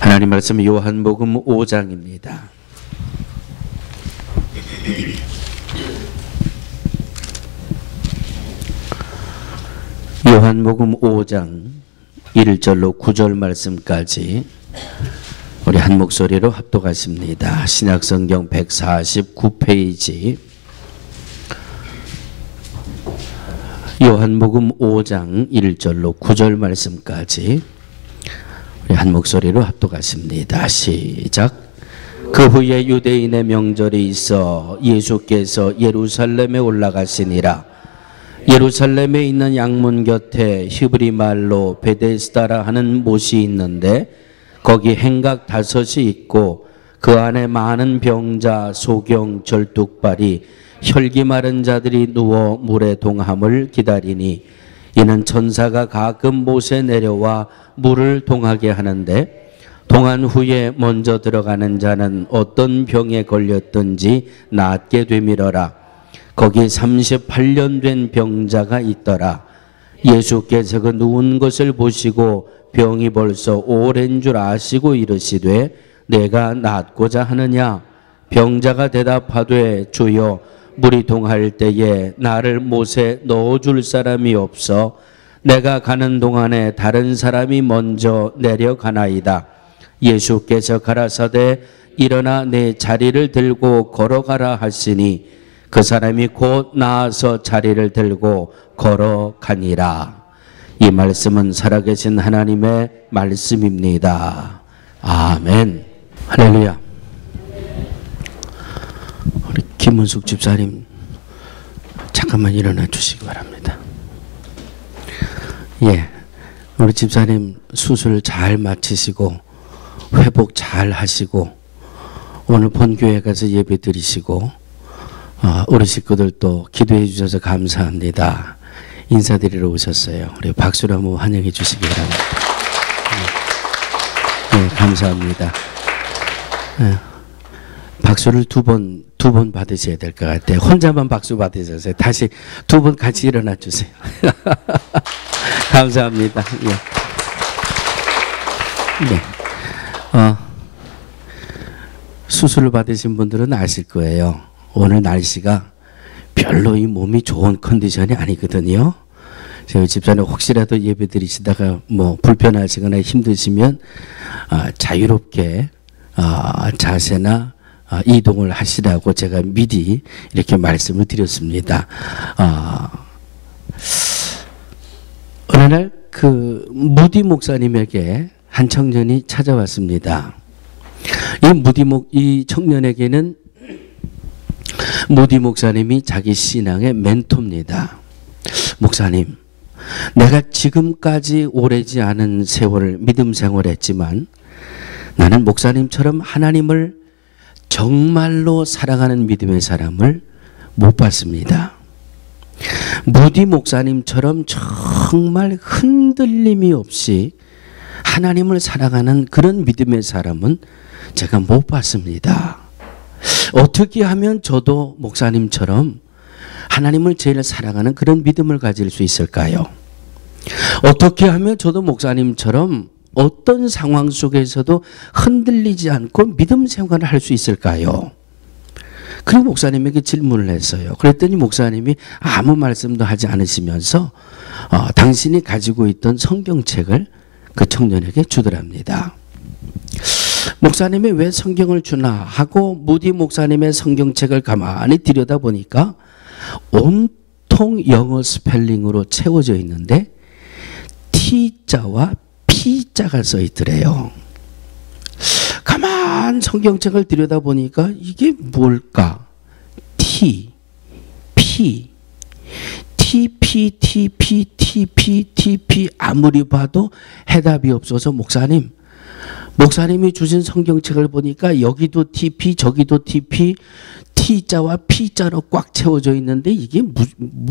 하나님 말씀 요한복음 5장입니다. 요한복음 5장 1절로 9절 말씀까지 우리 한 목소리로 합독하십니다. 신약성경 149페이지 요한복음 5장 1절로 9절 말씀까지 우리 한 목소리로 합독하십니다. 시작. 그 후에 유대인의 명절이 있어 예수께서 예루살렘에 올라가시니라. 예루살렘에 있는 양문 곁에 히브리 말로 베데스다라 하는 못이 있는데 거기 행각 5이 있고 그 안에 많은 병자, 소경, 절뚝발이, 혈기 마른 자들이 누워 물에 동함을 기다리니 이는 천사가 가끔 못에 내려와 물을 동하게 하는데 동한 후에 먼저 들어가는 자는 어떤 병에 걸렸든지 낫게 되밀어라. 거기 38년 된 병자가 있더라. 예수께서 그 누운 것을 보시고 병이 벌써 오랜 줄 아시고 이르시되 내가 낫고자 하느냐? 병자가 대답하되 주여 물이 동할 때에 나를 못에 넣어줄 사람이 없어 내가 가는 동안에 다른 사람이 먼저 내려가나이다. 예수께서 가라사대 일어나 내 자리를 들고 걸어가라 하시니 그 사람이 곧 나아서 자리를 들고 걸어가니라. 이 말씀은 살아계신 하나님의 말씀입니다. 아멘. 할렐루야. 우리 김은숙 집사님 잠깐만 일어나 주시기 바랍니다. 예, 우리 집사님 수술 잘 마치시고 회복 잘 하시고 오늘 본교회 가서 예배 드리시고 우리 식구들도 기도해 주셔서 감사합니다. 인사드리러 오셨어요. 우리 박수로 한번 환영해 주시기 바랍니다. 네, 감사합니다. 네, 박수를 두 번 받으셔야 될 것 같아요. 혼자만 박수 받으셨어요. 다시 2번 같이 일어나 주세요. 감사합니다. 예. 네. 수술을 받으신 분들은 아실 거예요. 오늘 날씨가 별로 이 몸이 좋은 컨디션이 아니거든요. 저희 집사님 혹시라도 예배 드리시다가 뭐 불편하시거나 힘드시면 자유롭게 자세나 이동을 하시라고 제가 미리 이렇게 말씀을 드렸습니다. 어느 날 그 무디 목사님에게 한 청년이 찾아왔습니다. 이 청년에게는 무디 목사님이 자기 신앙의 멘토입니다. 목사님, 내가 지금까지 오래지 않은 세월을 믿음 생활했지만 나는 목사님처럼 하나님을 정말로 사랑하는 믿음의 사람을 못 봤습니다. 무디 목사님처럼 정말 흔들림이 없이 하나님을 사랑하는 그런 믿음의 사람은 제가 못 봤습니다. 어떻게 하면 저도 목사님처럼 하나님을 제일 사랑하는 그런 믿음을 가질 수 있을까요? 어떻게 하면 저도 목사님처럼 어떤 상황 속에서도 흔들리지 않고 믿음 생활을 할 수 있을까요? 그리고 목사님에게 질문을 했어요. 그랬더니 목사님이 아무 말씀도 하지 않으시면서 당신이 가지고 있던 성경책을 그 청년에게 주더랍니다. 목사님이 왜 성경을 주나 하고 무디 목사님의 성경책을 가만히 들여다보니까 온통 영어 스펠링으로 채워져 있는데 T자와 P자가 써 있더래요. 가만 성경책을 들여다보니까 이게 뭘까? T, P, TP, TP, TP, TP 아무리 봐도 해답이 없어서 목사님이 주신 성경책을 보니까 여기도 TP, 저기도 TP, T자와 P자로 꽉 채워져 있는데 이게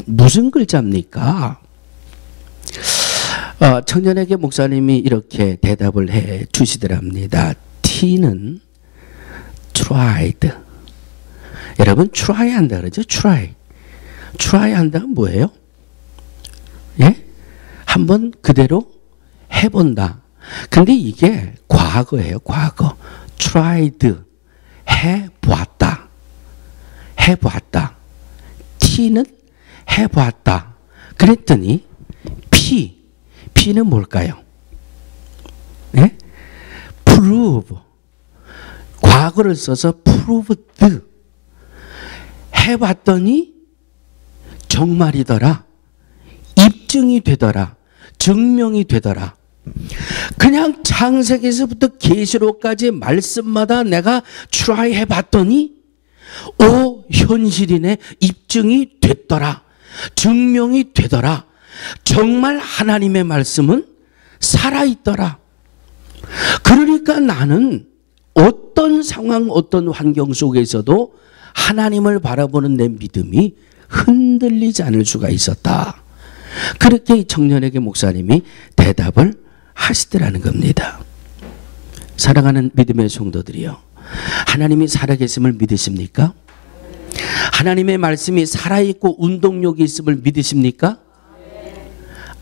무슨 글자입니까? 청년에게 목사님이 이렇게 대답을 해 주시더랍니다. T는 tried. 여러분 try 한다 그러죠? try 한다는 뭐예요? 예? 한번 그대로 해본다. 근데 이게 과거예요. 과거. tried. 해보았다. 해보았다. T는 해보았다. 그랬더니 P는 뭘까요? 네? prove. 과거를 써서 proved. 해봤더니 정말이더라. 입증이 되더라. 증명이 되더라. 그냥 창세기에서부터 계시록까지 말씀마다 내가 try 해봤더니 현실이네. 입증이 됐더라. 증명이 되더라. 정말 하나님의 말씀은 살아있더라. 그러니까 나는 어떤 상황, 어떤 환경 속에서도 하나님을 바라보는 내 믿음이 흔들리지 않을 수가 있었다. 그렇게 이 청년에게 목사님이 대답을 하시더라는 겁니다. 사랑하는 믿음의 성도들이요, 하나님이 살아계심을 믿으십니까? 하나님의 말씀이 살아있고 운동력이 있음을 믿으십니까?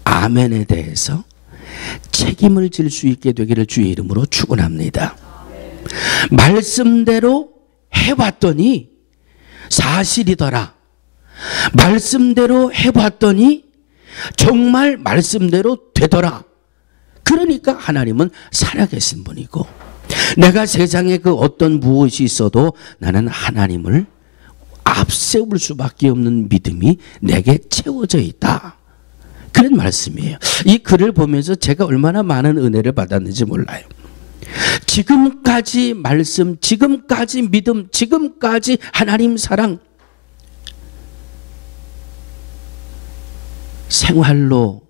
아멘에 대해서 책임을 질 수 있게 되기를 주의 이름으로 축원합니다. 말씀대로 해봤더니 사실이더라. 말씀대로 해봤더니 정말 말씀대로 되더라. 그러니까 하나님은 살아계신 분이고, 내가 세상에 그 어떤 무엇이 있어도 나는 하나님을 앞세울 수밖에 없는 믿음이 내게 채워져 있다. 그런 말씀이에요. 이 글을 보면서 제가 얼마나 많은 은혜를 받았는지 몰라요. 지금까지 말씀, 지금까지 믿음, 지금까지 하나님 사랑, 생활로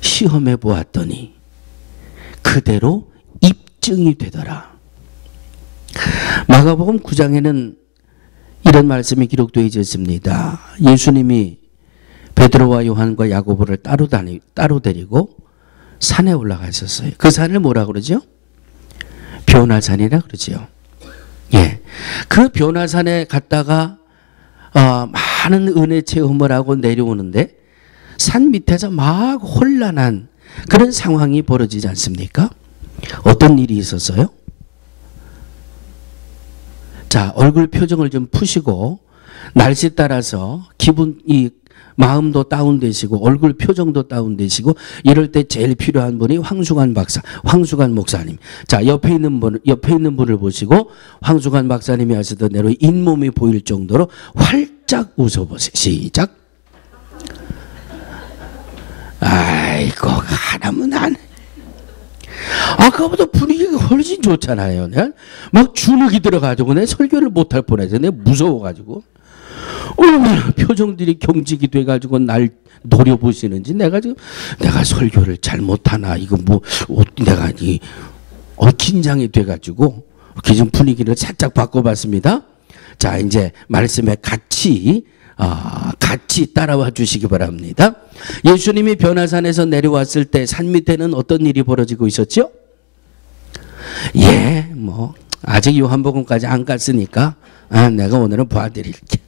시험해 보았더니 그대로 입증이 되더라. 마가복음 9장에는 이런 말씀이 기록되어 있습니다. 예수님이 베드로와 요한과 야고보를 따로 데리고 산에 올라가셨어요. 그 산을 뭐라 그러죠? 변화산이라 그러죠. 예, 그 변화산에 갔다가 많은 은혜 체험을 하고 내려오는데 산 밑에서 막 혼란한 그런 상황이 벌어지지 않습니까? 어떤 일이 있었어요? 자, 얼굴 표정을 좀 푸시고, 날씨 따라서 기분이, 마음도 다운되시고 얼굴 표정도 다운되시고, 이럴 때 제일 필요한 분이 황수관 박사, 황수관 목사님. 자, 옆에 있는 분을 보시고 황수관 박사님이 하시던 대로 잇몸이 보일 정도로 활짝 웃어보세요. 시작. 아이고, 하나면 안 해. 아까보다 분위기가 훨씬 좋잖아요. 내가 막 주눅이 들어가지고 내 설교를 못할 뻔해서 내가 무서워가지고 얼마나 표정들이 경직이 돼가지고 날 노려보시는지, 내가 설교를 잘 못하나, 이거 뭐 내가 긴장이 돼가지고 기존 분위기를 살짝 바꿔봤습니다. 자, 이제 말씀에 같이 따라와 주시기 바랍니다. 예수님이 변화산에서 내려왔을 때 산 밑에는 어떤 일이 벌어지고 있었죠? 예, 뭐 아직 요한복음까지 안 갔으니까 내가 오늘은 봐드릴게.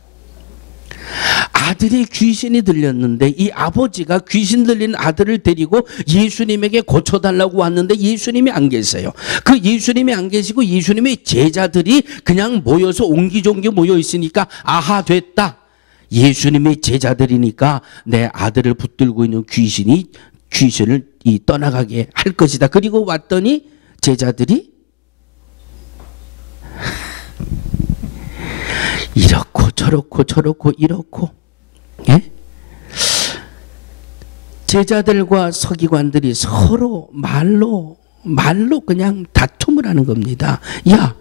아들이 귀신이 들렸는데 이 아버지가 귀신 들린 아들을 데리고 예수님에게 고쳐달라고 왔는데 예수님이 안 계세요. 그 예수님이 안 계시고 예수님의 제자들이 그냥 모여서 옹기종기 모여 있으니까 아하, 됐다. 예수님의 제자들이니까 내 아들을 붙들고 있는 귀신을 떠나가게 할 것이다. 그리고 왔더니 제자들이 이렇고 저렇고 이렇고, 예? 제자들과 서기관들이 서로 말로 그냥 다툼을 하는 겁니다. 야,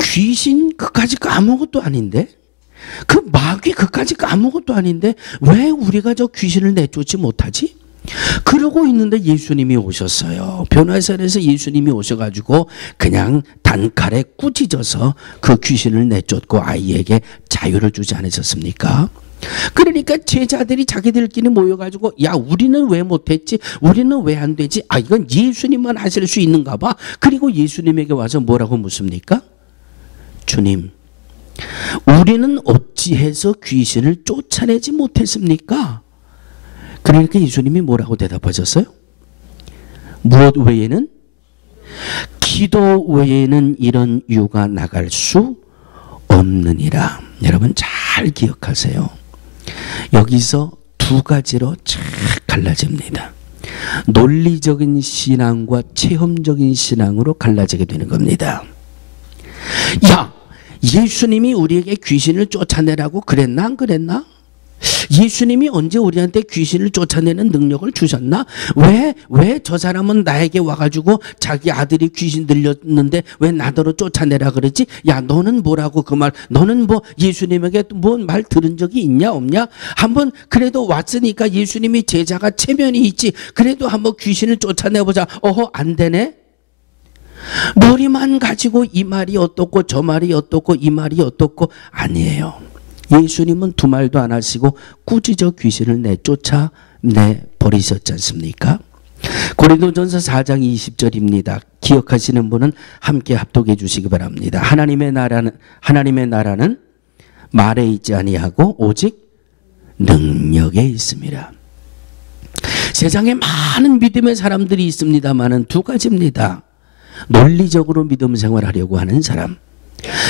귀신 그까짓 거 아무것도 아닌데, 그 마귀 그까짓 거 아무것도 아닌데 왜 우리가 저 귀신을 내쫓지 못하지? 그러고 있는데 예수님이 오셨어요. 변화산에서 예수님이 오셔가지고 그냥 단칼에 꾸짖어서 그 귀신을 내쫓고 아이에게 자유를 주지 않으셨습니까? 그러니까 제자들이 자기들끼리 모여가지고, 야, 우리는 왜 못했지? 우리는 왜 안 되지? 이건 예수님만 하실 수 있는가 봐. 그리고 예수님에게 와서 뭐라고 묻습니까? 주님, 우리는 어찌해서 귀신을 쫓아내지 못했습니까? 그러니까 예수님이 뭐라고 대답하셨어요? 무엇 외에는? 기도 외에는 이런 유가 나갈 수 없느니라. 여러분 잘 기억하세요. 여기서 두 가지로 쫙 갈라집니다. 논리적인 신앙과 체험적인 신앙으로 갈라지게 되는 겁니다. 야, 예수님이 우리에게 귀신을 쫓아내라고 그랬나 안 그랬나? 예수님이 언제 우리한테 귀신을 쫓아내는 능력을 주셨나? 왜 저 사람은 나에게 와가지고 자기 아들이 귀신 들렸는데 왜 나더러 쫓아내라 그러지? 야, 너는 뭐라고 그 말, 너는 뭐 예수님에게 뭐 말 들은 적이 있냐 없냐? 한번 그래도 왔으니까 예수님이 제자가 체면이 있지. 그래도 한번 귀신을 쫓아내보자. 어허, 안 되네? 머리만 가지고 이 말이 어떻고 저 말이 어떻고 이 말이 어떻고 아니에요. 예수님은 두 말도 안 하시고 꾸짖어 귀신을 내쫓아내 버리셨지 않습니까? 고린도전서 4장 20절입니다. 기억하시는 분은 함께 합독해 주시기 바랍니다. 하나님의 나라는 말에 있지 아니하고 오직 능력에 있습니다. 세상에 많은 믿음의 사람들이 있습니다만은 두 가지입니다. 논리적으로 믿음 생활하려고 하는 사람,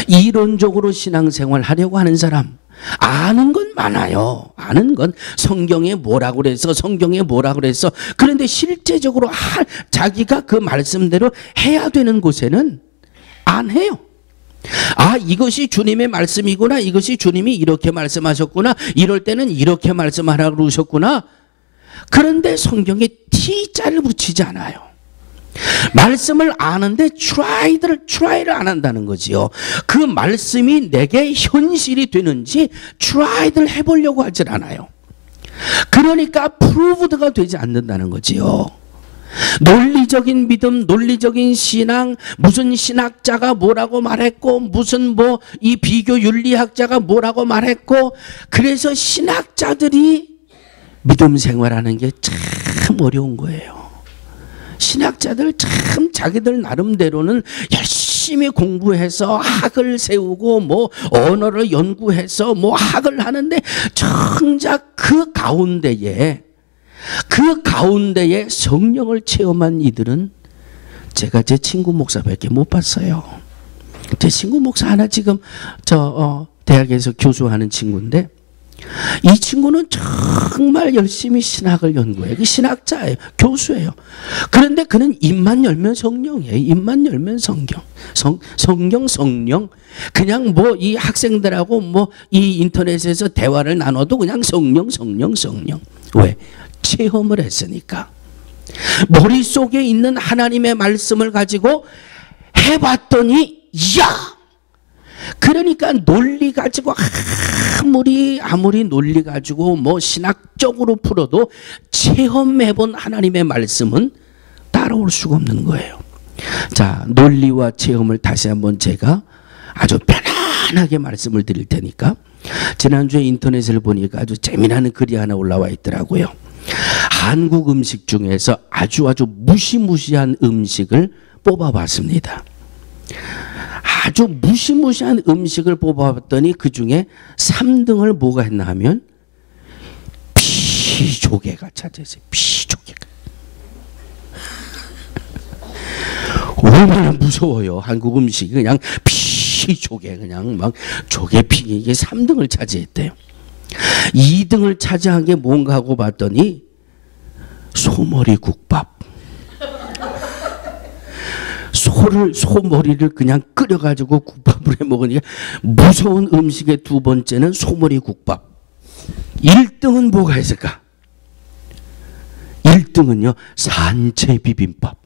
이론적으로 신앙생활 하려고 하는 사람. 아는 건 많아요. 아는 건 성경에 뭐라고 그래서 성경에 뭐라고 그래서. 그런데 실제적으로 자기가 그 말씀대로 해야 되는 곳에는 안 해요. 아, 이것이 주님의 말씀이구나. 이것이 주님이 이렇게 말씀하셨구나. 이럴 때는 이렇게 말씀하라고 그러셨구나. 그런데 성경에 T자를 붙이지 않아요. 말씀을 아는데 트라이를 안 한다는 거지요. 그 말씀이 내게 현실이 되는지 트라이를 해보려고 하질 않아요. 그러니까 프루브드가 되지 않는다는 거지요. 논리적인 믿음, 논리적인 신앙, 무슨 신학자가 뭐라고 말했고, 무슨 뭐 이 비교 윤리학자가 뭐라고 말했고, 그래서 신학자들이 믿음 생활하는 게 참 어려운 거예요. 신학자들 참 자기들 나름대로는 열심히 공부해서 학을 세우고 뭐 언어를 연구해서 뭐 학을 하는데 정작 그 가운데에 성령을 체험한 이들은 제가 제 친구 목사밖에 못 봤어요. 제 친구 목사 하나 지금 대학에서 교수하는 친구인데 이 친구는 정말 열심히 신학을 연구해요. 신학자예요. 교수예요. 그런데 그는 입만 열면 성령이에요. 입만 열면 성경. 성령. 그냥 뭐 이 학생들하고 뭐 이 인터넷에서 대화를 나눠도 그냥 성령. 왜? 체험을 했으니까. 머릿속에 있는 하나님의 말씀을 가지고 해봤더니 야! 그러니까 논리 가지고 아무리 논리 가지고 뭐 신학적으로 풀어도 체험해본 하나님의 말씀은 따라올 수가 없는 거예요. 자, 논리와 체험을 다시 한번 제가 아주 편안하게 말씀을 드릴 테니까. 지난주에 인터넷을 보니까 아주 재미나는 글이 하나 올라와 있더라고요. 한국 음식 중에서 아주 무시무시한 음식을 뽑아봤습니다. 아주 무시무시한 음식을 뽑아봤더니 그 중에 3등을 뭐가 했나 하면 피조개가 차지했어요. 피조개가. 얼마나 무서워요. 한국 음식이 그냥 피조개 그냥 막 조개 피 이게 3등을 차지했대요. 2등을 차지한 게 뭔가 하고 봤더니 소머리 국밥. 소머리를 그냥 끓여가지고 국밥을 해 먹으니까 무서운 음식의 두 번째는 소머리 국밥. 1등은 뭐가 있을까? 1등은요 산채 비빔밥.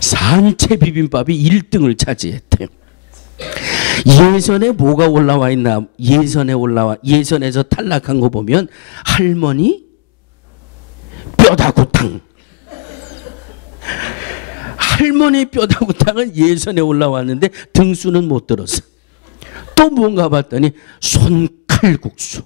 산채 비빔밥이 1등을 차지했대요. 예선에 뭐가 올라와 있나? 예선에서 탈락한 거 보면 할머니 뼈다구탕. 할머니 뼈다구탕은 예선에 올라왔는데 등수는 못 들었어. 또 뭔가 봤더니 손칼국수.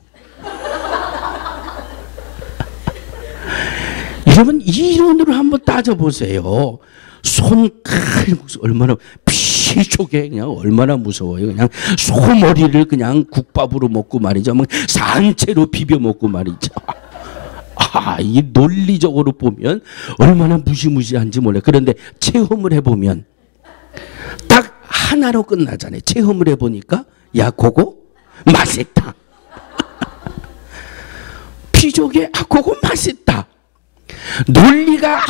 여러분 이론으로 한번 따져보세요. 손칼국수 얼마나 피조개 그냥 얼마나 무서워요. 그냥 소머리를 그냥 국밥으로 먹고 말이죠. 막 산채로 비벼 먹고 말이죠. 이 논리적으로 보면 얼마나 무시무시한지 몰라요. 그런데 체험을 해보면 딱 하나로 끝나잖아요. 체험을 해보니까 야 그거 맛있다. 피조개 그거 맛있다. 논리가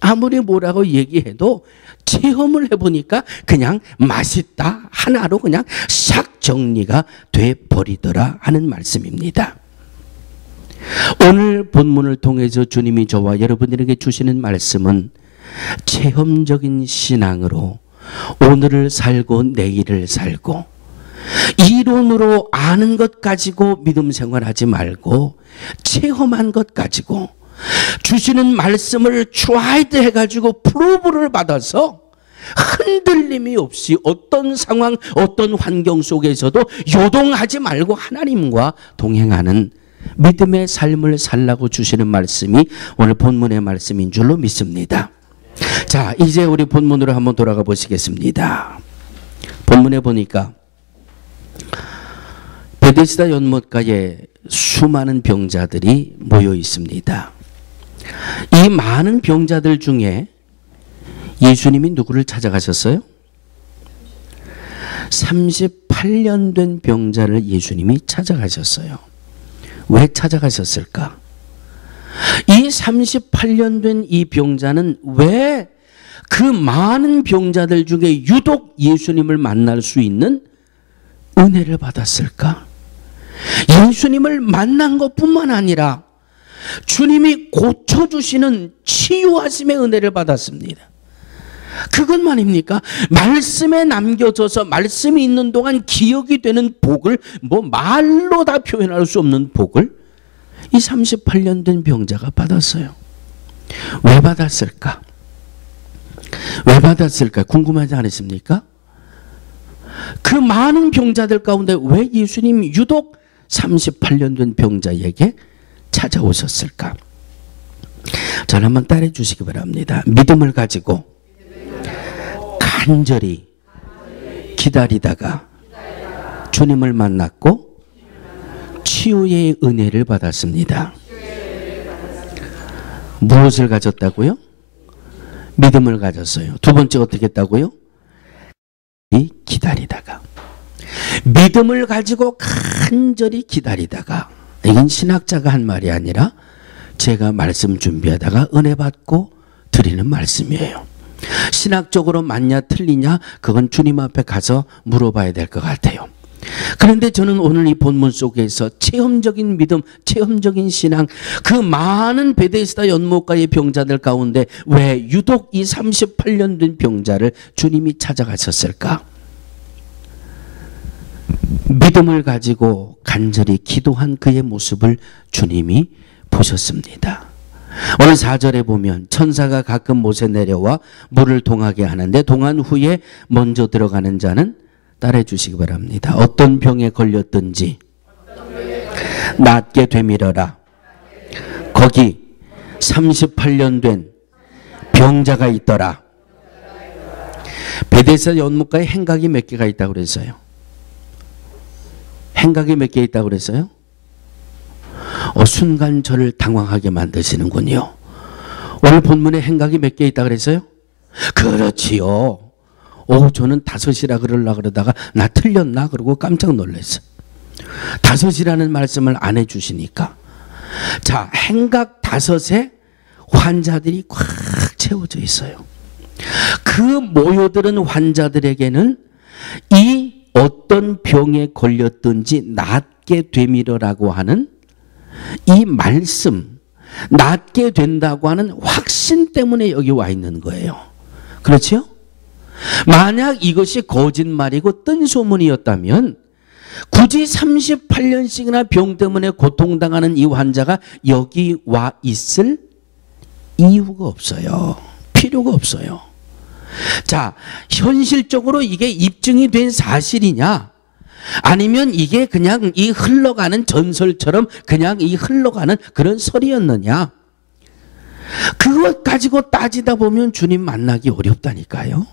아무리 뭐라고 얘기해도 체험을 해보니까 그냥 맛있다 하나로 그냥 싹 정리가 돼버리더라 하는 말씀입니다. 오늘 본문을 통해서 주님이 저와 여러분들에게 주시는 말씀은 체험적인 신앙으로 오늘을 살고 내일을 살고 이론으로 아는 것 가지고 믿음 생활하지 말고 체험한 것 가지고 주시는 말씀을 트라이드 해가지고 프로브를 받아서 흔들림이 없이 어떤 상황 어떤 환경 속에서도 요동하지 말고 하나님과 동행하는 믿음의 삶을 살라고 주시는 말씀이 오늘 본문의 말씀인 줄로 믿습니다. 자, 이제 우리 본문으로 한번 돌아가 보시겠습니다. 본문에 보니까 베데스다 연못가에 수많은 병자들이 모여 있습니다. 이 많은 병자들 중에 예수님이 누구를 찾아가셨어요? 38년 된 병자를 예수님이 찾아가셨어요. 왜 찾아가셨을까? 이 38년 된 이 병자는 왜 그 많은 병자들 중에 유독 예수님을 만날 수 있는 은혜를 받았을까? 예수님을 만난 것뿐만 아니라 주님이 고쳐주시는 치유하심의 은혜를 받았습니다. 그건 말입니까? 말씀에 남겨져서 말씀이 있는 동안 기억이 되는 복을 말로 다 표현할 수 없는 복을 이 38년 된 병자가 받았어요. 왜 받았을까? 왜 받았을까? 궁금하지 않으십니까? 그 많은 병자들 가운데 왜 예수님이 유독 38년 된 병자에게 찾아오셨을까? 저를 한번 따라해 주시기 바랍니다. 믿음을 가지고 간절히 기다리다가 주님을 만났고 치유의 은혜를 받았습니다. 무엇을 가졌다고요? 믿음을 가졌어요. 두 번째 어떻게 했다고요? 기다리다가. 믿음을 가지고 간절히 기다리다가. 이건 신학자가 한 말이 아니라 제가 말씀 준비하다가 은혜 받고 드리는 말씀이에요. 신학적으로 맞냐 틀리냐 그건 주님 앞에 가서 물어봐야 될 것 같아요. 그런데 저는 오늘 이 본문 속에서 체험적인 믿음, 체험적인 신앙, 그 많은 베데스다 연못가의 병자들 가운데 왜 유독 이 38년 된 병자를 주님이 찾아가셨을까? 믿음을 가지고 간절히 기도한 그의 모습을 주님이 보셨습니다. 오늘 4절에 보면 천사가 가끔 못에 내려와 물을 동하게 하는데 동한 후에 먼저 들어가는 자는 따라해 주시기 바랍니다. 어떤 병에 걸렸든지 낫게 되밀어라. 거기 38년 된 병자가 있더라. 베데스다 연못가에 행각이 몇 개가 있다고 그랬어요? 행각이 몇 개 있다고 그랬어요? 순간 저를 당황하게 만드시는군요. 오늘 본문에 행각이 몇 개 있다고 그랬어요? 그렇지요. 저는 5이라 그러다가 나 틀렸나 그러고 깜짝 놀랐어요. 5이라는 말씀을 안 해주시니까. 자, 행각 5에 환자들이 꽉 채워져 있어요. 그 모여드는 환자들에게는 이 어떤 병에 걸렸든지 낫게 되밀어라고 하는 이 말씀, 낫게 된다고 하는 확신 때문에 여기 와 있는 거예요. 그렇죠? 만약 이것이 거짓말이고 뜬 소문이었다면 굳이 38년씩이나 병 때문에 고통당하는 이 환자가 여기 와 있을 이유가 없어요. 필요가 없어요. 자, 현실적으로 이게 입증이 된 사실이냐? 아니면 이게 그냥 이 흘러가는 전설처럼 그냥 이 흘러가는 그런 설이었느냐? 그것 가지고 따지다 보면 주님 만나기 어렵다니까요.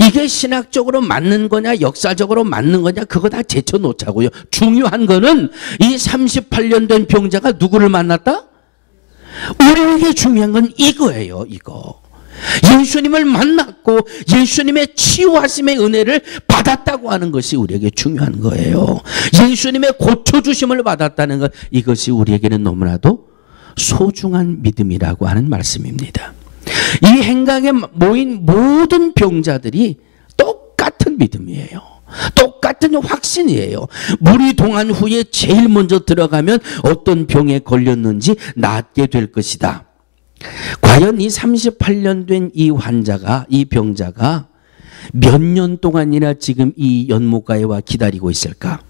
이게 신학적으로 맞는 거냐 역사적으로 맞는 거냐 그거 다 제쳐놓자고요. 중요한 거는 이 38년 된 병자가 누구를 만났다? 우리에게 중요한 건 이거예요. 이거. 예수님을 만났고 예수님의 치유하심의 은혜를 받았다고 하는 것이 우리에게 중요한 거예요. 예수님의 고쳐주심을 받았다는 것, 이것이 우리에게는 너무나도 소중한 믿음이라고 하는 말씀입니다. 이 행각에 모인 모든 병자들이 똑같은 믿음이에요. 똑같은 확신이에요. 물이 동한 후에 제일 먼저 들어가면 어떤 병에 걸렸는지 낫게 될 것이다. 과연 이 38년 된 이 환자가, 이 병자가 몇 년 동안이나 지금 이 연못가에 와 기다리고 있을까?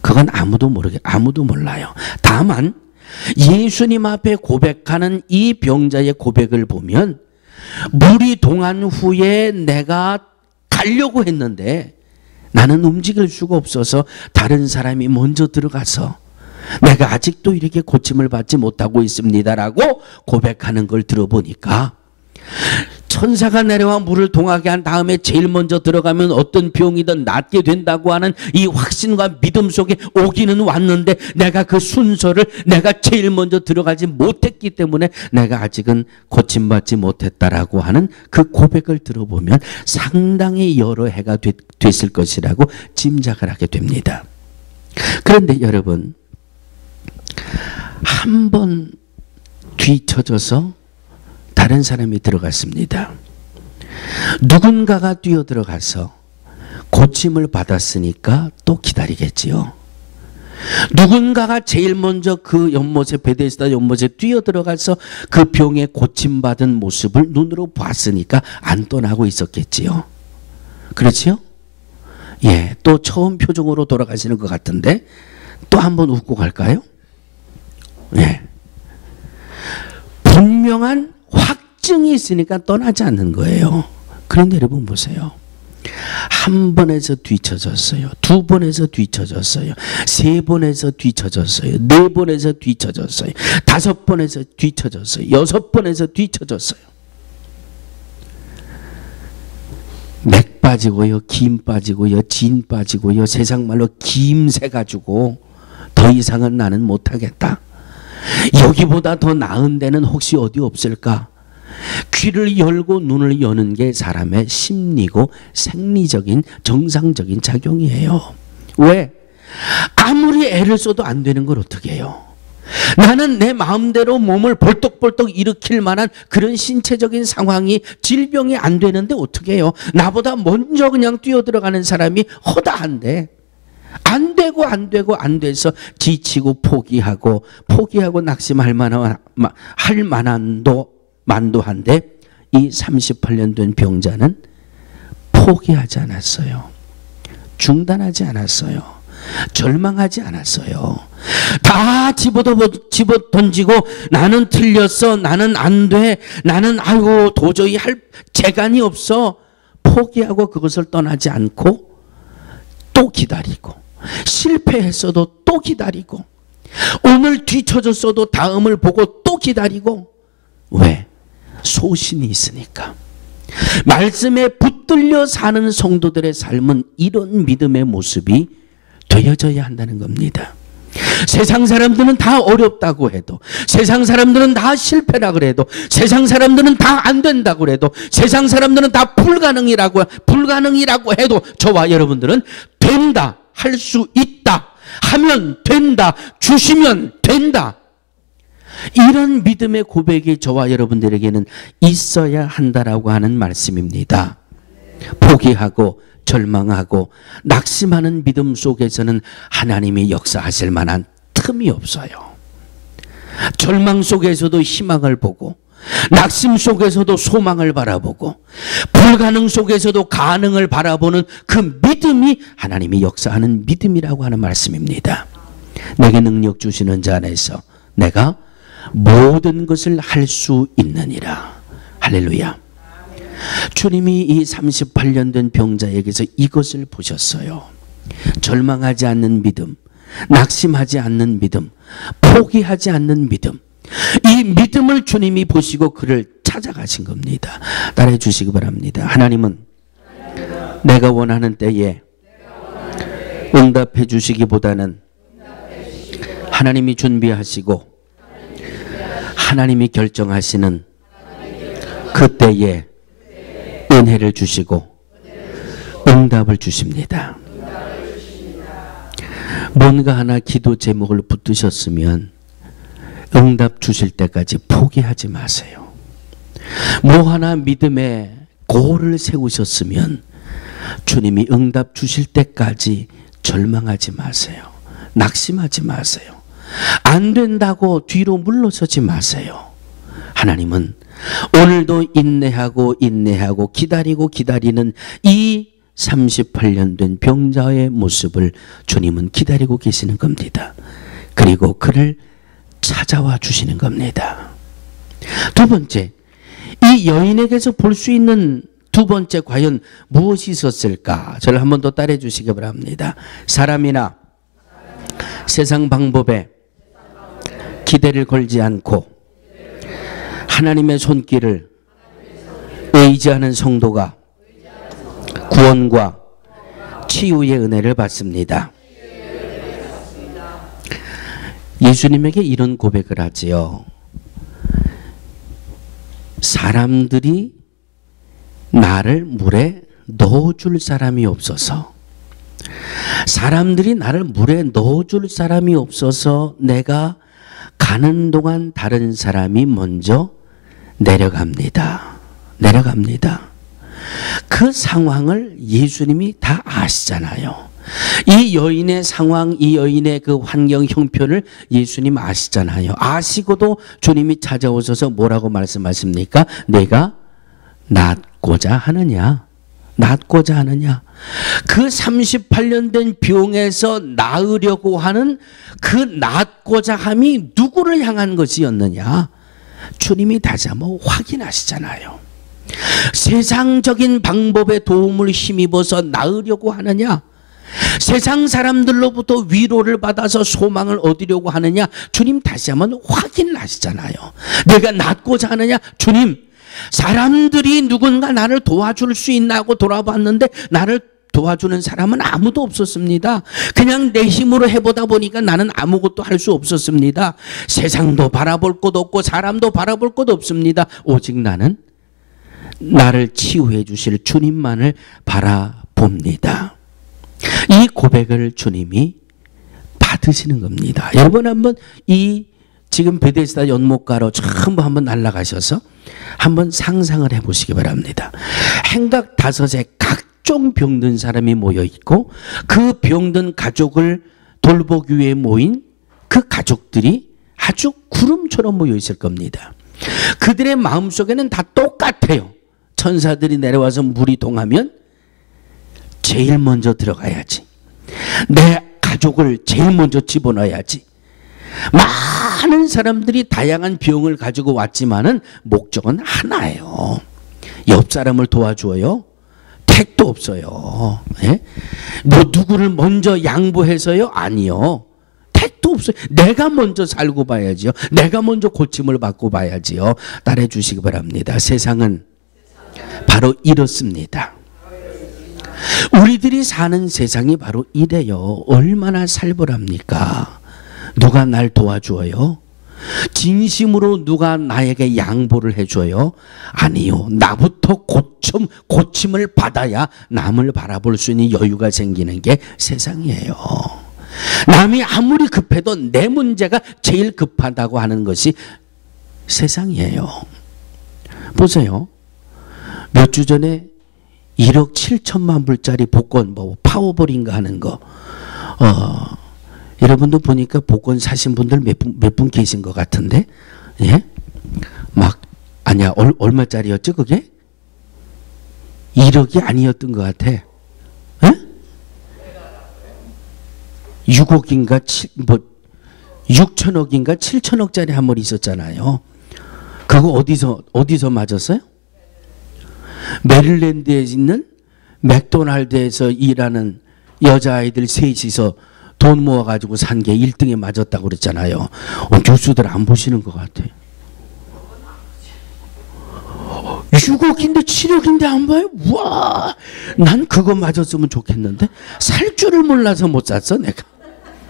그건 아무도 몰라요. 다만 예수님 앞에 고백하는 이 병자의 고백을 보면, 물이 동한 후에 내가 가려고 했는데 나는 움직일 수가 없어서 다른 사람이 먼저 들어가서 내가 아직도 이렇게 고침을 받지 못하고 있습니다라고 고백하는 걸 들어보니까, 천사가 내려와 물을 동하게 한 다음에 제일 먼저 들어가면 어떤 병이든 낫게 된다고 하는 이 확신과 믿음 속에 오기는 왔는데, 내가 그 순서를 내가 제일 먼저 들어가지 못했기 때문에 내가 아직은 고침받지 못했다라고 하는 그 고백을 들어보면 상당히 여러 해가 됐을 것이라고 짐작을 하게 됩니다. 그런데 여러분, 한 번 뒤쳐져서 다른 사람이 들어갔습니다. 누군가가 뛰어들어가서 고침을 받았으니까 또 기다리겠지요. 누군가가 제일 먼저 그 연못에, 베데스다 연못에 뛰어들어가서 그 병에 고침받은 모습을 눈으로 봤으니까 안 떠나고 있었겠지요. 그렇지요? 예, 또 처음 표정으로 돌아가시는 것 같은데 또 한번 웃고 갈까요? 예. 분명한 확증이 있으니까 떠나지 않는 거예요. 그런데 여러분 보세요. 한 번에서 뒤쳐졌어요. 두 번에서 뒤쳐졌어요. 세 번에서 뒤쳐졌어요. 네 번에서 뒤쳐졌어요. 다섯 번에서 뒤쳐졌어요. 여섯 번에서 뒤쳐졌어요. 맥 빠지고요, 김 빠지고요, 진 빠지고요, 세상 말로 김새 가지고 더 이상은 나는 못하겠다. 여기보다 더 나은 데는 혹시 어디 없을까? 귀를 열고 눈을 여는 게 사람의 심리고 생리적인 정상적인 작용이에요. 왜? 아무리 애를 써도 안 되는 걸 어떻게 해요? 나는 내 마음대로 몸을 벌떡벌떡 일으킬 만한 그런 신체적인 상황이, 질병이 안 되는데 어떻게 해요? 나보다 먼저 그냥 뛰어들어가는 사람이 허다한데 안 되고 안 돼서 지치고 포기하고 낙심할 만도 한데, 이 38년 된 병자는 포기하지 않았어요. 중단하지 않았어요. 절망하지 않았어요. 다 집어 던지고 나는 틀렸어, 나는 안 돼, 나는 아이고 도저히 할 재간이 없어, 포기하고 그것을 떠나지 않고 또 기다리고, 실패했어도 또 기다리고, 오늘 뒤쳐졌어도 다음을 보고 또 기다리고. 왜? 소신이 있으니까. 말씀에 붙들려 사는 성도들의 삶은 이런 믿음의 모습이 되어져야 한다는 겁니다. 세상 사람들은 다 어렵다고 해도, 세상 사람들은 다 실패라 그래도, 세상 사람들은 다 안 된다고 해도, 세상 사람들은 다 불가능이라고 해도 저와 여러분들은 된다, 할 수 있다, 하면 된다, 주시면 된다, 이런 믿음의 고백이 저와 여러분들에게는 있어야 한다라고 하는 말씀입니다. 포기하고 절망하고 낙심하는 믿음 속에서는 하나님이 역사하실 만한 틈이 없어요. 절망 속에서도 희망을 보고, 낙심 속에서도 소망을 바라보고, 불가능 속에서도 가능을 바라보는 그 믿음이 하나님이 역사하는 믿음이라고 하는 말씀입니다. 내게 능력 주시는 자 안에서 내가 모든 것을 할 수 있느니라. 할렐루야. 주님이 이 38년 된 병자에게서 이것을 보셨어요. 절망하지 않는 믿음, 낙심하지 않는 믿음, 포기하지 않는 믿음, 이 믿음을 주님이 보시고 그를 찾아가신 겁니다. 따라해 주시기 바랍니다. 하나님은 내가 원하는 때에 응답해 주시기보다는 하나님이 준비하시고 하나님이 결정하시는 그때에 은혜를 주시고 응답을 주십니다. 뭔가 하나 기도 제목을 붙드셨으면 응답 주실 때까지 포기하지 마세요. 뭐 하나 믿음의 고를 세우셨으면 주님이 응답 주실 때까지 절망하지 마세요. 낙심하지 마세요. 안 된다고 뒤로 물러서지 마세요. 하나님은 오늘도 인내하고 기다리고 기다리는 이 38년 된 병자의 모습을 주님은 기다리고 계시는 겁니다. 그리고 그를 찾아와 주시는 겁니다. 두 번째, 이 여인에게서 볼 수 있는 두 번째 과연 무엇이 있었을까? 저를 한 번 더 따라해 주시기 바랍니다. 사람이나 세상 방법에 기대를 걸지 않고 하나님의 손길을 의지하는 성도가 구원과 치유의 은혜를 받습니다. 예수님에게 이런 고백을 하지요. 사람들이 나를 물에 넣어줄 사람이 없어서, 사람들이 나를 물에 넣어줄 사람이 없어서 내가 가는 동안 다른 사람이 먼저 내려갑니다. 그 상황을 예수님이 다 아시잖아요. 이 여인의 상황, 이 여인의 그 환경 형편을 예수님 아시잖아요. 아시고도 주님이 찾아오셔서 뭐라고 말씀하십니까? 내가 낫고자 하느냐? 그 38년 된 병에서 나으려고 하는 그 낫고자 함이 누구를 향한 것이었느냐? 주님이 다시 한번 확인하시잖아요. 세상적인 방법의 도움을 힘입어서 나으려고 하느냐? 세상 사람들로부터 위로를 받아서 소망을 얻으려고 하느냐? 주님 다시 한번 확인을 하시잖아요. 내가 낫고자 하느냐? 주님, 사람들이 누군가 나를 도와줄 수 있나 하고 돌아봤는데 나를 도와주는 사람은 아무도 없었습니다. 그냥 내 힘으로 해보다 보니까 나는 아무것도 할 수 없었습니다. 세상도 바라볼 것 없고 사람도 바라볼 것 없습니다. 오직 나는 나를 치유해 주실 주님만을 바라봅니다. 이 고백을 주님이 받으시는 겁니다. 여러분 한번 이 지금 베데스다 연못가로 전부 한번 날아가셔서 한번 상상을 해보시기 바랍니다. 행각 5에 각종 병든 사람이 모여 있고 그 병든 가족을 돌보기 위해 모인 그 가족들이 아주 구름처럼 모여 있을 겁니다. 그들의 마음속에는 다 똑같아요. 천사들이 내려와서 물이 동하면 제일 먼저 들어가야지. 내 가족을 제일 먼저 집어넣어야지. 많은 사람들이 다양한 병을 가지고 왔지만은 목적은 하나예요. 옆 사람을 도와줘요. 택도 없어요. 예? 뭐 누구를 먼저 양보해서요? 아니요. 택도 없어요. 내가 먼저 살고 봐야지요. 내가 먼저 고침을 받고 봐야지요. 따라해 주시기 바랍니다. 세상은 바로 이렇습니다. 우리들이 사는 세상이 바로 이래요. 얼마나 살벌합니까? 누가 날 도와줘요? 진심으로 누가 나에게 양보를 해줘요? 아니요. 나부터 고침을 받아야 남을 바라볼 수 있는 여유가 생기는 게 세상이에요. 남이 아무리 급해도 내 문제가 제일 급하다고 하는 것이 세상이에요. 보세요. 몇 주 전에 1억 7천만 불짜리 복권 뭐 파워볼인가 하는 거 여러분도 보니까 복권 사신 분들 몇 분 계신 것 같은데, 예? 막 아니야 얼마짜리였죠 그게? 1억이 아니었던 것 같아. 예? 6억인가 6천억인가 7천억짜리 한 번 있었잖아요. 그거 어디서 맞았어요? 메릴랜드에 있는 맥도날드에서 일하는 여자아이들 셋이서 돈 모아가지고 산 게 1등에 맞았다고 그랬잖아요. 뉴스들 안 보시는 것 같아요. 6억인데 7억인데 안 봐요? 와, 난 그거 맞았으면 좋겠는데 살 줄을 몰라서 못 샀어 내가.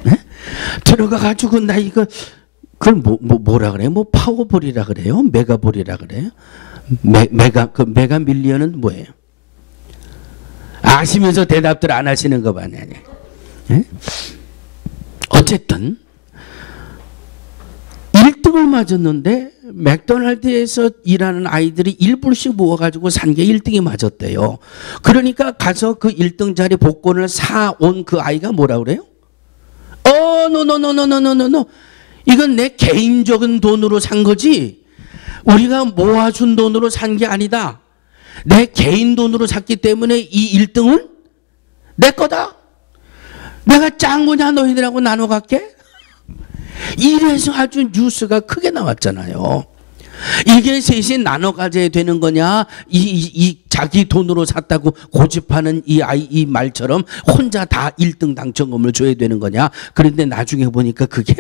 네? 들어가가지고 나 이거 그걸 뭐라 그래요? 뭐 파워볼이라 그래요? 메가볼이라 그래요? 그 메가 밀리언은 뭐예요? 아시면서 대답들 안 하시는 거 봐요. 예? 어쨌든 1등을 맞았는데 맥도날드에서 일하는 아이들이 1불씩 모아가지고 산 게 1등이 맞았대요. 그러니까 가서 그 1등 자리 복권을 사온 그 아이가 뭐라 그래요? 노. 이건 내 개인적인 돈으로 산 거지 우리가 모아준 돈으로 산 게 아니다. 내 개인 돈으로 샀기 때문에 이 1등은 내 거다. 내가 짠 거냐 너희들하고 나눠 갈게. 이래서 아주 뉴스가 크게 나왔잖아요. 이게 셋이 나눠 가져야 되는 거냐? 이 자기 돈으로 샀다고 고집하는 이 말처럼 혼자 다 1등 당첨금을 줘야 되는 거냐? 그런데 나중에 보니까 그게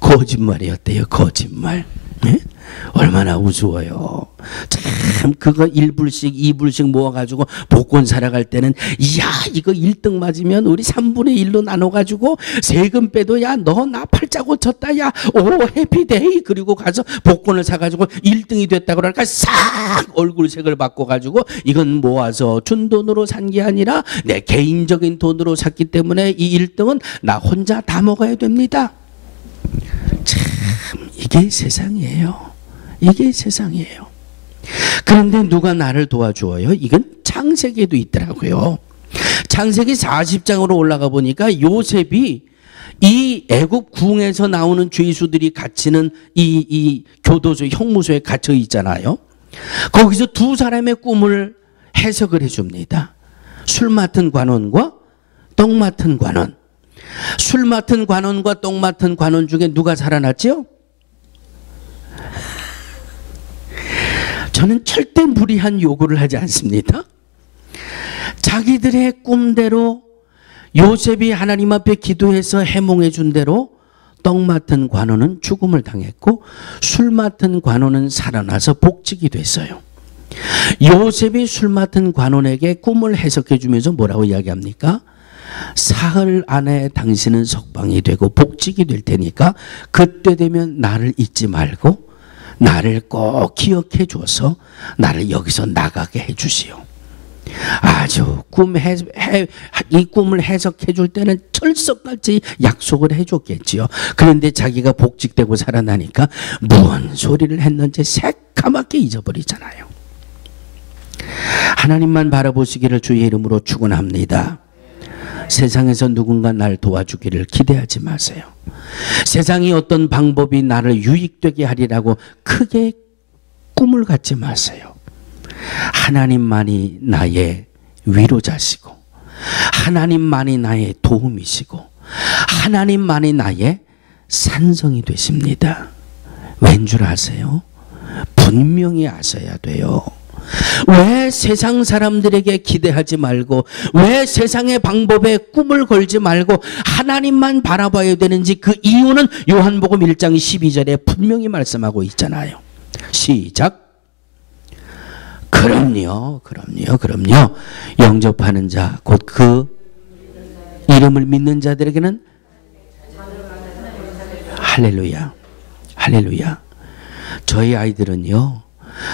거짓말이었대요. 거짓말. 네? 얼마나 우스워요. 참 그거 1불씩 2불씩 모아가지고 복권 사러 갈 때는 이야 이거 1등 맞으면 우리 3분의 1로 나눠가지고 세금 빼도 야 너 나 팔자 고쳤다 야 오 해피데이 그리고 가서 복권을 사가지고 1등이 됐다 그러니까 싹 얼굴색을 바꿔가지고 이건 모아서 준 돈으로 산 게 아니라 내 개인적인 돈으로 샀기 때문에 이 1등은 나 혼자 다 먹어야 됩니다. 참 이게 세상이에요. 이게 세상이에요. 그런데 누가 나를 도와주어요? 이건 창세기에도 있더라고요. 창세기 40장으로 올라가 보니까 요셉이 이 애굽 궁에서 나오는 죄수들이 갇히는 이 교도소 형무소에 갇혀 있잖아요. 거기서 두 사람의 꿈을 해석을 해줍니다. 술 맡은 관원과 떡 맡은 관원. 술 맡은 관원과 떡 맡은 관원 중에 누가 살아났죠? 저는 절대 무리한 요구를 하지 않습니다. 자기들의 꿈대로 요셉이 하나님 앞에 기도해서 해몽해 준 대로 떡 맡은 관원은 죽음을 당했고 술 맡은 관원은 살아나서 복직이 됐어요. 요셉이 술 맡은 관원에게 꿈을 해석해 주면서 뭐라고 이야기합니까? 사흘 안에 당신은 석방이 되고 복직이 될 테니까 그때 되면 나를 잊지 말고 나를 꼭 기억해 줘서 나를 여기서 나가게 해 주시오. 아주 이 꿈을 해석해 줄 때는 철석같이 약속을 해 줬겠지요. 그런데 자기가 복직되고 살아나니까 무슨 소리를 했는지 새까맣게 잊어버리잖아요. 하나님만 바라보시기를 주의 이름으로 축원합니다. 세상에서 누군가 날 도와주기를 기대하지 마세요. 세상이 어떤 방법이 나를 유익되게 하리라고 크게 꿈을 갖지 마세요. 하나님만이 나의 위로자시고 하나님만이 나의 도움이시고 하나님만이 나의 산성이 되십니다. 왠 줄 아세요? 분명히 아셔야 돼요. 왜 세상 사람들에게 기대하지 말고 왜 세상의 방법에 꿈을 걸지 말고 하나님만 바라봐야 되는지 그 이유는 요한복음 1장 12절에 분명히 말씀하고 있잖아요. 시작. 그럼요. 영접하는 자 곧 그 이름을 믿는 자들에게는 할렐루야. 저희 아이들은요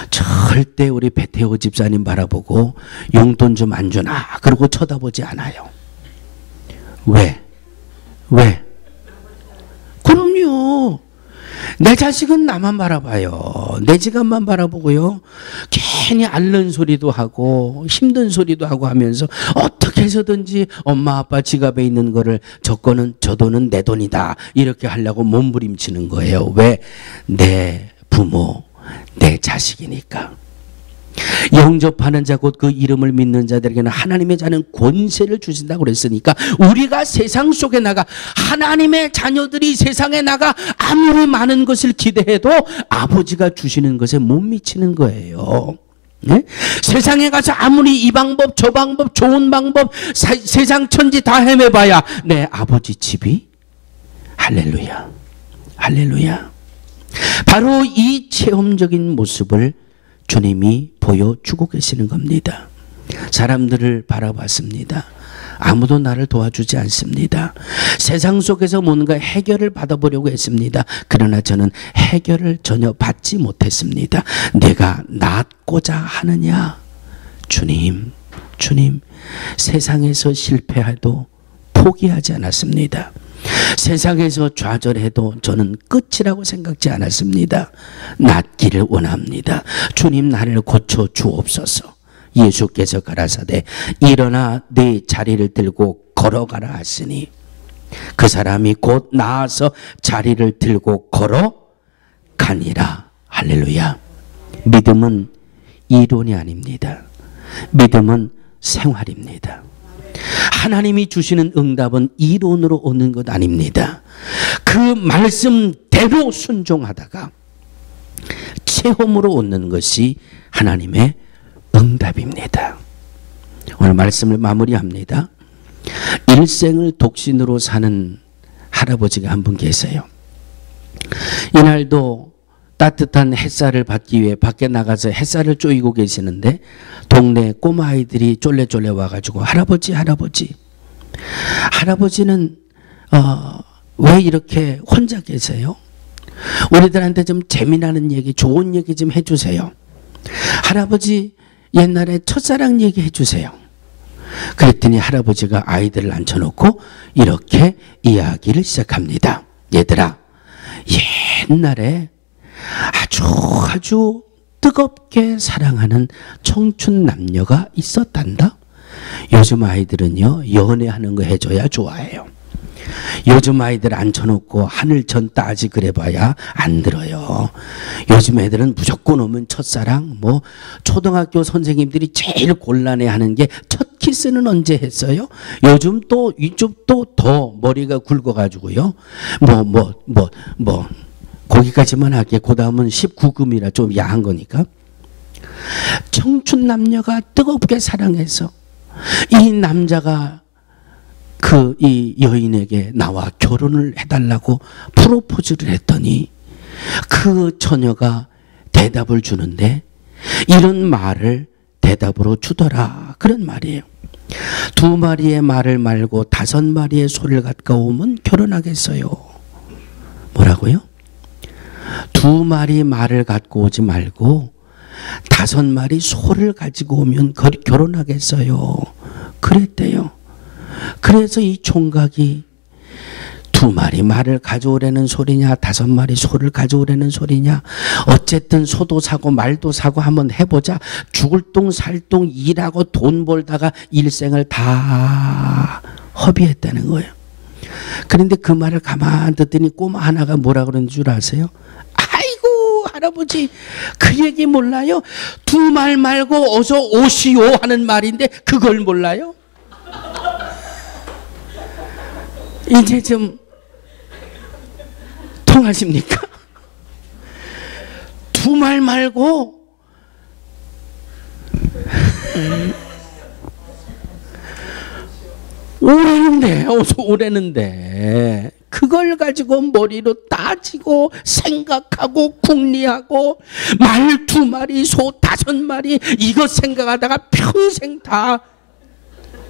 절대 우리 배태호 집사님 바라보고 용돈 좀 안 주나 그러고 쳐다보지 않아요. 왜? 그럼요. 내 자식은 나만 바라봐요. 내 지갑만 바라보고요. 괜히 앓는 소리도 하고 힘든 소리도 하고 하면서 어떻게 해서든지 엄마 아빠 지갑에 있는 거를 저 돈은 내 돈이다 이렇게 하려고 몸부림치는 거예요. 왜? 내 부모 내 자식이니까. 영접하는 자 곧 그 이름을 믿는 자들에게는 하나님의 자는 권세를 주신다고 그랬으니까 우리가 세상 속에 나가 하나님의 자녀들이 세상에 나가 아무리 많은 것을 기대해도 아버지가 주시는 것에 못 미치는 거예요. 네? 세상에 가서 아무리 이 방법 저 방법 좋은 방법 세상 천지 다 헤매봐야 내 아버지 집이 할렐루야. 바로 이 체험적인 모습을 주님이 보여주고 계시는 겁니다. 사람들을 바라봤습니다. 아무도 나를 도와주지 않습니다. 세상 속에서 뭔가 해결을 받아보려고 했습니다. 그러나 저는 해결을 전혀 받지 못했습니다. 내가 낫고자 하느냐? 주님, 주님, 세상에서 실패해도 포기하지 않았습니다. 세상에서 좌절해도 저는 끝이라고 생각지 않았습니다. 낫기를 원합니다. 주님, 나를 고쳐 주옵소서. 예수께서 가라사대 일어나 네 자리를 들고 걸어가라 하시니 그 사람이 곧 나아서 자리를 들고 걸어가니라. 할렐루야. 믿음은 이론이 아닙니다. 믿음은 생활입니다. 하나님이 주시는 응답은 이론으로 오는 것 아닙니다. 그 말씀대로 순종하다가 체험으로 오는 것이 하나님의 응답입니다. 오늘 말씀을 마무리합니다. 일생을 독신으로 사는 할아버지가 한 분 계세요. 이날도 따뜻한 햇살을 받기 위해 밖에 나가서 햇살을 쬐이고 계시는데 동네 꼬마 아이들이 쫄래쫄래 와가지고 할아버지, 할아버지. 할아버지는 왜 이렇게 혼자 계세요? 우리들한테 좀 재미나는 얘기, 좋은 얘기 좀 해주세요. 할아버지 옛날에 첫사랑 얘기 해주세요. 그랬더니 할아버지가 아이들을 앉혀놓고 이렇게 이야기를 시작합니다. 얘들아, 옛날에 아주 뜨겁게 사랑하는 청춘 남녀가 있었단다. 요즘 아이들은요, 연애하는 거 해줘야 좋아해요. 요즘 아이들 앉혀놓고 하늘 전 따지 그래봐야 안 들어요. 요즘 애들은 무조건 오면 첫사랑, 뭐 초등학교 선생님들이 제일 곤란해하는 게 첫 키스는 언제 했어요? 요즘 또 이쪽도 더 머리가 굵어가지고요. 거기까지만 할게. 그 다음은 19금이라 좀 야한 거니까. 청춘 남녀가 뜨겁게 사랑해서 이 남자가 이 여인에게 나와 결혼을 해달라고 프로포즈를 했더니 그 처녀가 대답을 주는데 이런 말을 대답으로 주더라. 그런 말이에요. 2마리의 말을 말고 5마리의 소를 갖고 오면 결혼하겠어요. 뭐라고요? 2마리 말을 갖고 오지 말고 5마리 소를 가지고 오면 결혼하겠어요. 그랬대요. 그래서 이 총각이 2마리 말을 가져오라는 소리냐 5마리 소를 가져오라는 소리냐, 어쨌든 소도 사고 말도 사고 한번 해보자. 죽을 똥 살 똥 일하고 돈 벌다가 일생을 다 허비했다는 거예요. 그런데 그 말을 가만 듣더니 꼬마 하나가 뭐라 그러는 줄 아세요? 아이고 할아버지, 그 얘기 몰라요? 2말 말고 어서 오시오 하는 말인데 그걸 몰라요? 이제 좀 통하십니까? 2말 말고 오래는데 어서 오래는데 그걸 가지고 머리로 따지고 생각하고 궁리하고 말 2마리 소 5마리 이거 생각하다가 평생 다,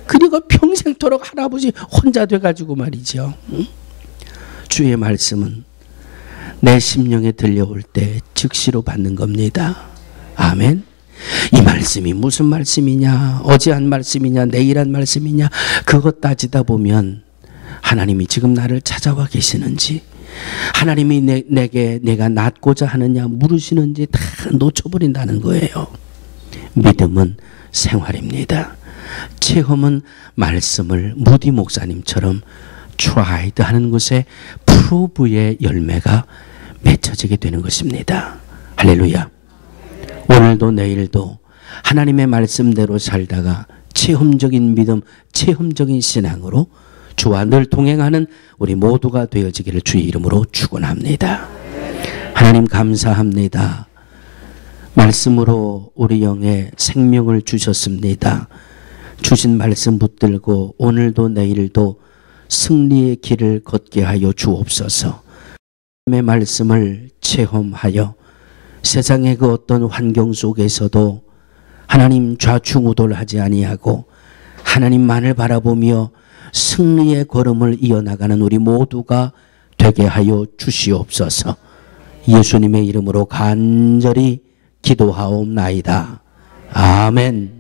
그리고 평생토록 할아버지 혼자 돼가지고 말이죠. 주의 말씀은 내 심령에 들려올 때 즉시로 받는 겁니다. 아멘. 이 말씀이 무슨 말씀이냐, 어제 한 말씀이냐, 내일 한 말씀이냐, 그것 따지다 보면 하나님이 지금 나를 찾아와 계시는지, 하나님이 내게 내가 낫고자 하느냐 물으시는지 다 놓쳐버린다는 거예요. 믿음은 생활입니다. 체험은 말씀을 무디 목사님처럼 tried 하는 것에 prove의 열매가 맺혀지게 되는 것입니다. 할렐루야. 오늘도 내일도 하나님의 말씀대로 살다가 체험적인 믿음, 체험적인 신앙으로 주와 늘 동행하는 우리 모두가 되어지기를 주의 이름으로 축원합니다. 하나님 감사합니다. 말씀으로 우리 영에 생명을 주셨습니다. 주신 말씀 붙들고 오늘도 내일도 승리의 길을 걷게 하여 주옵소서. 하나님의 말씀을 체험하여 세상의 그 어떤 환경 속에서도 하나님 좌충우돌하지 아니하고 하나님만을 바라보며 승리의 걸음을 이어나가는 우리 모두가 되게 하여 주시옵소서. 예수님의 이름으로 간절히 기도하옵나이다. 아멘.